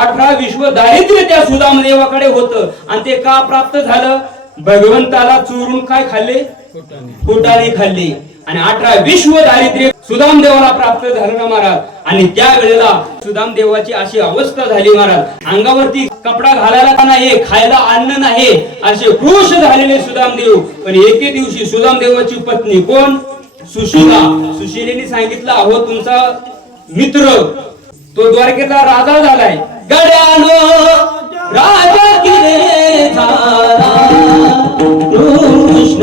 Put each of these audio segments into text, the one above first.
अठरा विश्व दारिद्र्य त्या सुदामदेवाकडे होतं. होत आणि ते का प्राप्त झालं? भगवंताला चोरून काय खाल्ले? फुटाने खाल्ले. आणि अठरा विश्व दारिद्र्य सुदाम देवाला प्राप्त झालं ना महाराज? आणि त्या वेळेला सुदाम देवाची अशी अवस्था झाली महाराज. अंगावरती कपडा घालायला का नाही? खायला अन्न नाही. असे क्रोश झालेले सुदाम देव पण एके दिवशी सुदाम देवाची पत्नी कोण? सुशीला. सुशिलेने सांगितलं अहो तुमचा मित्र तो द्वारकेचा राजा झालाय. गड्यानो राजा किरे झाला. कृष्ण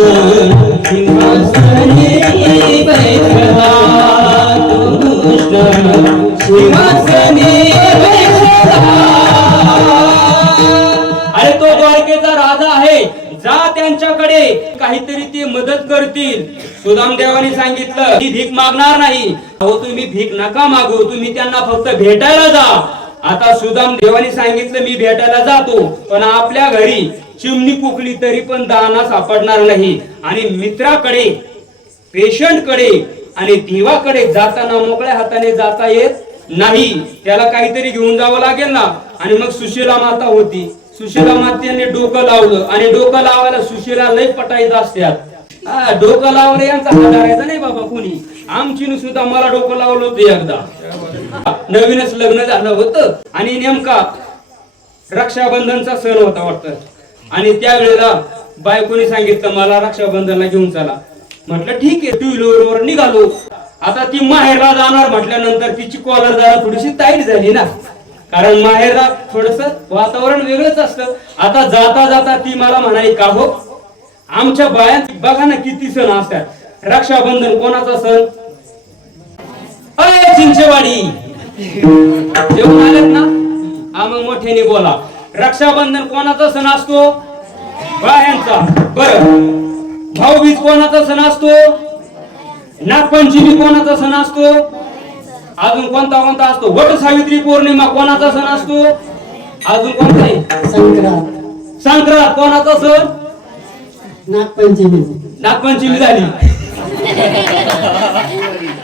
सिंहासनी बैठला कृष्ण सिंहासनी अरे तो द्वारकेचा राजा आहे. जा त्यांच्याकडे. काहीतरी ते मदत करतील. सुदाम देवाने सांगितलं की भीक मागणार नाही. अहो तुम्ही भीक नका मागू. तुम्ही त्यांना फक्त भेटायला जा. आता सुदाम देवाने सांगितलं मी भेटायला जातो पण आपल्या घरी चिमणी कुकली तरी पण दाना सापडणार नाही. आणि मित्राकडे पेशंटकडे आणि देवाकडे जाताना मोकळ्या हाताने जाता येत नाही. त्याला काहीतरी घेऊन जावं लागेल ना? आणि मग सुशीला माता होती. सुशीला मातेने डोकं लावलं आणि डोकं लावायला सुशीला लय पटायचं असत्यात. डोकं लावलं यांचा हात नाही बाबा कोणी. आमची सुद्धा मला डोकं लावलं होतं एकदा. नवीनच लग्न झालं होतं आणि नेमका रक्षाबंधनचा सण होता वाटतं. आणि त्यावेळेला बायकोने सांगितलं मला रक्षाबंधनला घेऊन चला. म्हटलं ठीक आहे टू व्हीलर वर निघालो. आता ती माहेरला जाणार म्हटल्यानंतर तिची कॉलर जरा थोडीशी टाईट झाली ना. कारण माहेरला थोडस वातावरण वेगळंच असतं. आता जाता जाता ती मला म्हणाली का हो? आमच्या बायात बघा ना किती सण असतात. रक्षाबंधन कोणाचा सण? अय चिंचेवाडी. जेवण आलेत ना? हा मग मोठ्याने बोला. रक्षाबंधन कोणाचा सण असतो? बायांचा बर. भाऊबीज कोणाचा सण असतो? नागपंचमी कोणाचा सण असतो? अजून कोणता कोणता असतो? वट सावित्री पौर्णिमा कोणाचा सण असतो? अजून कोणता संक्रांत. संक्रांत कोणाचा सण? नागपंचमी. नागपंचमी झाली.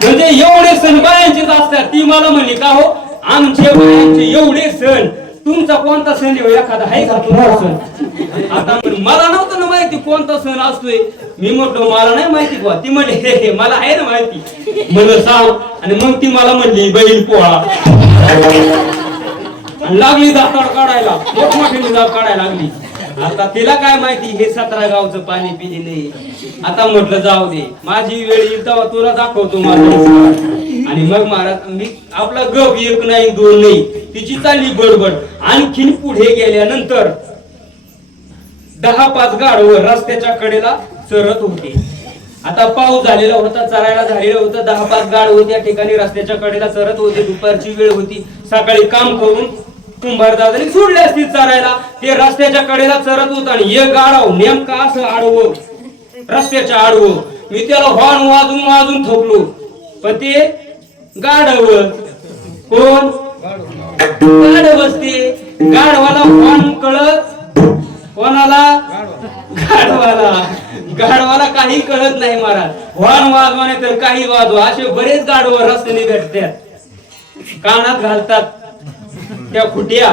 म्हणजे एवढे सण बायांचेच असतात. ती मला म्हणली का हो? आमचे बायांचे एवढे सण. तुमचा कोणता सण येऊ हो? एखादा आहे का तुमचा सण? आता मला नव्हतं ना माहिती कोणता सण असतोय. मी म्हटलो मला नाही माहिती बुवा. ती म्हणली हे हे मला आहे ना माहिती. म्हणलं सांग. आणि मग ती मला म्हणली बैल पोळा. लागली दाताड काढायला. मोठमोठ्याने दात काढायला लागली. आता तिला काय माहिती हे सतरा गावचं पाणी पिली नाही आता म्हटलं जाऊ दे. माझी वेळ येईल तेव्हा तुला दाखवतो आणि मग महाराज मी आपला गप एक नाही दोन नाही. तिची चालली बडबड. आणखीन पुढे गेल्यानंतर दहा पाच गाडवर रस्त्याच्या कडेला चरत होते. आता पाऊस झालेला होता चरायला झालेला होता. दहा पाच गाड त्या ठिकाणी रस्त्याच्या कडेला चरत होते. दुपारची वेळ होती. सकाळी काम करून कुंभारदादाने सोडले असतील चरायला. ते रस्त्याच्या कडेला चरत होत आणि एक गाडाव नेमका असं आडवं. रस्त्याच्या आडवं. मी त्याला हॉर्न वाजून वाजून थोपलो. पण ते गाडव कोण? गाढव असते. गाढवाला हॉर्न कळत. कोणाला? गाढवाला. गाढवाला काही कळत नाही महाराज. हॉर्न वाजवाने तर काही वाजवा. असे बरेच गाढव रस्त्याने भेटतात. कानात घालतात. त्या खुट्या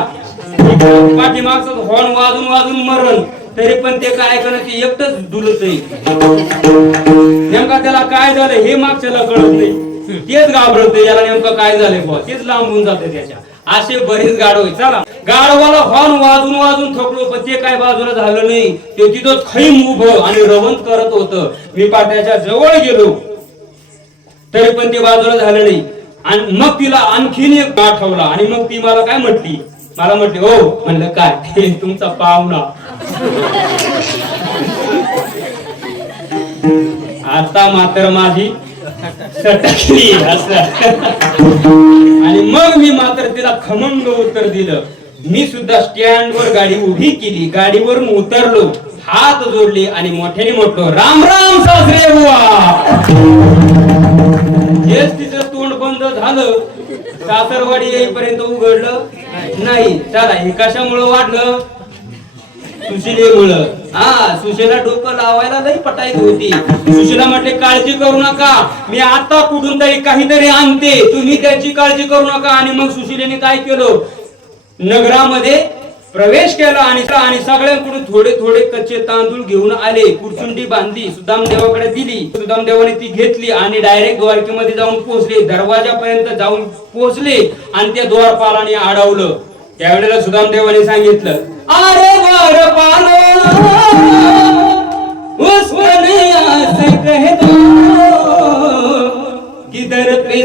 पाठीमागचं हॉर्न वाजून वाजून मरण. तरी पण ते काय करत ते एकटच डुलत नेमका त्याला काय झालं हे मागच्याला कळत नाही. तेच घाबरत याला नेमकं काय झालंय बुवा? तेच लांबून जाते त्याच्या. असे बरेच गाडव चला. गाडवाला हॉर्न वाजून वाजून थकलो पण ते काय बाजूला झालं नाही. ते तिथं खैम उभं आणि रवंत करत होतं. मी पाट्याच्या जवळ गेलो. तरी पण ते बाजूला झालं नाही. आणि मग तिला आणखीन एक गाठवला आणि मग ती मला काय म्हटली? मला म्हटली हो म्हणलं काय? तुमचा पाहुणा. आता मात्र माझी सटकली असं. आणि मग मी मात्र तिला खमंग उत्तर दिलं. मी सुद्धा स्टँड वर गाडी उभी केली. गाडीवरून उतरलो. हात जोडले आणि मोठ्याने म्हटलो राम राम सासरे बुवा. हेच तिचं बंद झालं सासरवाडी येईपर्यंत उघडलं नाही. चला हे कशामुळं वाढलं? सुशिलेमुळं. हा सुशीला डोकं लावायला लई पटायची होती. सुशीला म्हटले काळजी करू नका. मी आता कुठून तरी काहीतरी आणते. तुम्ही त्याची काळजी करू नका. आणि मग सुशिलेने काय केलं? नगरामध्ये प्रवेश केला आणि आणि सगळ्यांकडून थोडे थोडे कच्चे तांदूळ घेऊन आले. कुरचुंडी बांधली सुदाम देवाकडे दिली. सुदाम देवाने ती घेतली आणि डायरेक्ट द्वारकेमध्ये जाऊन पोहोचले. दरवाजापर्यंत जाऊन पोहोचले आणि त्या द्वारपालाने अडवलं. त्यावेळेला सुदाम देवाने सांगितलं अरे द्वारपाल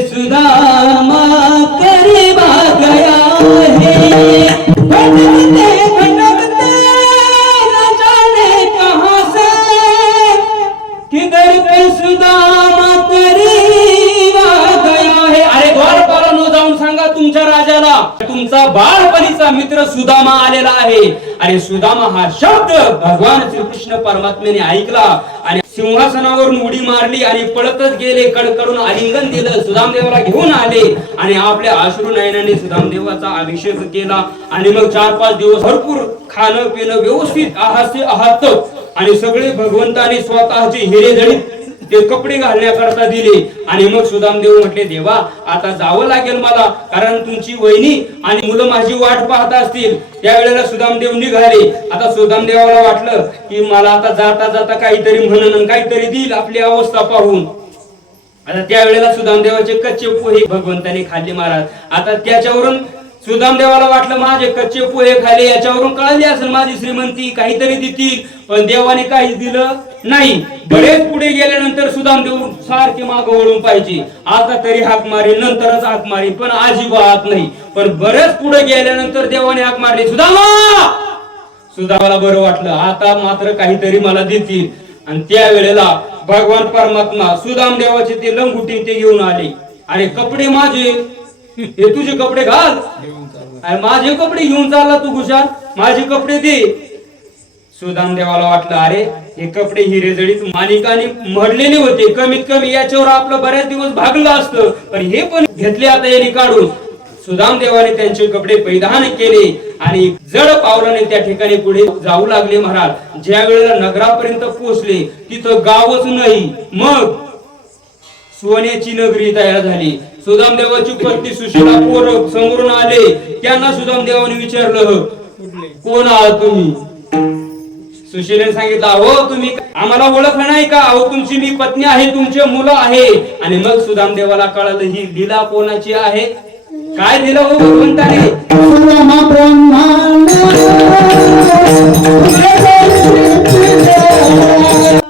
सुदामा तुमच्या राजाला. तुमचा बाळपणीचा मित्र सुदामा आलेला आहे. आणि सुदामा हा शब्द भगवान श्रीकृष्ण परमात्म्याने ऐकला. आणि सिंहासनावरून उडी मारली आणि पळतच गेले कडकडून आलिंगन दिलं सुदामदेवाला घेऊन आले. आणि आपल्या अश्रू नयनाने सुदामदेवाचा अभिषेक केला. आणि मग चार पाच दिवस भरपूर खाणं पिणं व्यवस्थित आहास्य आहात. आणि सगळे भगवंताने स्वतःचे हिरे जडीत ते कपडे घालण्याकरता दिले. आणि मग सुदामदेव म्हटले देवा आता जावं लागेल मला कारण तुमची वहिनी आणि मुलं माझी वाट पाहत असतील. त्यावेळेला सुदामदेव निघाले. आता सुदामदेवाला वाटलं की मला आता जाता जाता काहीतरी म्हणून काहीतरी देईल आपली अवस्था पाहून. आता त्यावेळेला सुदामदेवाचे कच्चे पोहे भगवंताने खाल्ले महाराज. आता त्याच्यावरून सुदामदेवाला वाटलं माझे कच्चे पोहे खाले याच्यावरून कळले असेल माझी श्रीमंती काहीतरी देतील. पण देवाने काहीच दिलं नाही. बरेच पुढे गेल्यानंतर सुदामदेव सारखे माग वळून पाहिजे आता तरी हाक मारी नंतरच हाक मारी पण अजिबात नाही. पण बरेच पुढे गेल्यानंतर देवाने हाक मारली सुदामा! सुदामाला बरं वाटलं. आता मात्र काहीतरी मला देतील. आणि त्यावेळेला भगवान परमात्मा सुदाम देवाचे ते लंगुटी ते घेऊन आले. अरे कपडे माझे. हे तुझे कपडे घाल. अरे माझे कपडे घेऊन चालला तू घुशाल माझे कपडे दे. सुदाम देवाला वाटलं अरे हे कपडे हिरे जडीत मालिकाने मडलेले होते. कमीत कमी याच्यावर आपलं बऱ्याच दिवस भागलं असतं. पण हे पण घेतले आता यांनी काढून. सुदाम देवाने त्यांचे कपडे परिधान केले आणि जड पावलाने त्या ठिकाणी पुढे जाऊ लागले महाराज. ज्या वेळेला नगरापर्यंत पोहोचले तिथं गावच नाही. मग सोन्याची नगरी तयार झाली. सुदाम देवाची पत्नी सुशिला पोर समोरून आले. त्यांना सुदाम देवाने विचारलं कोण आहात तुम्ही? सुशीलने सांगितलं अहो तुम्ही आम्हाला ओळखलं नाही का? अहो तुमची मी पत्नी आहे तुमचे मुलं आहे. आणि मग सुदाम देवाला कळालं ही लीला कोणाची आहे? काय दिलं हो भगवंताने?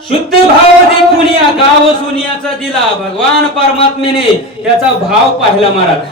शुद्ध भाव देखून या गाव सोनियाचा दिला भगवान परमात्मेने त्याचा भाव पाहिला महाराज.